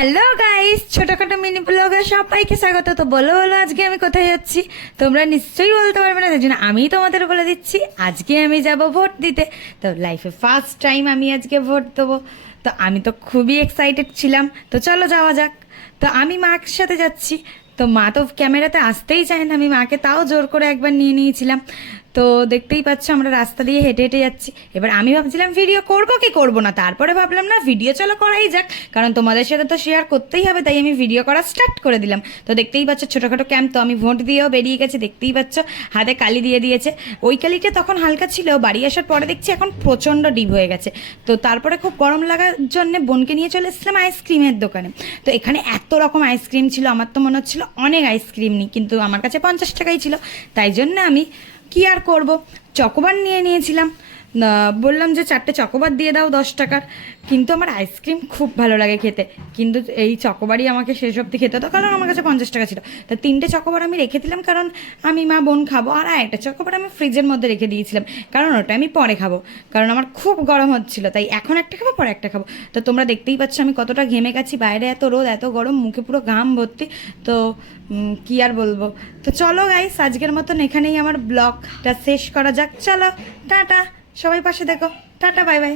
Hello guys, ছোটখাটো mini ব্লগে সবাইকে স্বাগত। তো বলো বলো, আজকে আমি কোথায় যাচ্ছি? তোমরা নিশ্চয়ই বলতে পারবে না তাই জন্য আমি তোমাদের বলে দিচ্ছি, আজকে আমি যাব ভোট দিতে। তো লাইফে ফার্স্ট টাইম আমি আজকে ভোট দেবো। তো আমি তো খুবই এক্সাইটেড ছিলাম। তো চলো যাওয়া যাক। তো আমি মার সাথে যাচ্ছি। তো মা তো ক্যামেরাতে আসতেই চায় না, আমি মাকে তাও জোর করে একবার নিয়ে নিয়েছিলাম। তো দেখতেই পাচ্ছ আমরা রাস্তা দিয়ে হেঁটে হেঁটে যাচ্ছি। এবার আমি ভাবছিলাম ভিডিও করব কি করব না, তারপরে ভাবলাম, না ভিডিও চলো করাই যাক। কারণ তোমাদের সাথে তো শেয়ার করতেই হবে, তাই আমি ভিডিও করা স্টার্ট করে দিলাম। তো দেখতেই পাচ্ছ ছোটোখাটো ক্যাম্প তো আমি ভোট দিয়েও বেরিয়ে গেছি। দেখতেই পাচ্ছ হাতে কালি দিয়ে দিয়েছে। ওই কালিটা তখন হালকা ছিল, বাড়ি আসার পরে দেখছি এখন প্রচণ্ড ডিপ হয়ে গেছে। তো তারপরে খুব গরম লাগার জন্য বোনকে নিয়ে চলে এসেছিলাম আইসক্রিমের দোকানে। তো এখানে এত রকম আইসক্রিম ছিল, আমার তো মনে হচ্ছিল অনেক আইসক্রিম নিই কিন্তু আমার কাছে পঞ্চাশ টাকাই ছিল। তাই জন্য আমি কি আর করব? চকোবার নিয়ে নিয়েছিলাম। বললাম যে চারটে চকোবার দিয়ে দাও দশ টাকার। কিন্তু আমার আইসক্রিম খুব ভালো লাগে খেতে। কিন্তু এই চকোবারই আমাকে শেষ অবধি খেতে হতো, কারণ আমার কাছে পঞ্চাশ টাকা ছিল। তা তিনটে চকোবার আমি রেখে দিলাম, কারণ আমি মা বোন খাব, আর একটা চকোবার আমি ফ্রিজের মধ্যে রেখে দিয়েছিলাম, কারণ ওটা আমি পরে খাব। কারণ আমার খুব গরম হচ্ছিল, তাই এখন একটা খাব, পরে একটা খাব। তো তোমরা দেখতেই পাচ্ছ আমি কতটা ঘেমে গেছি, বাইরে এত রোদ, এত গরম, মুখে পুরো ঘাম ভর্তি। তো কি আর বলব? তো চলো গাইস আজকের মতন এখানেই আমার ব্লগটা শেষ করা যাক। চলো, টাটা। সবাই পাশে দেখো। Tata bye bye.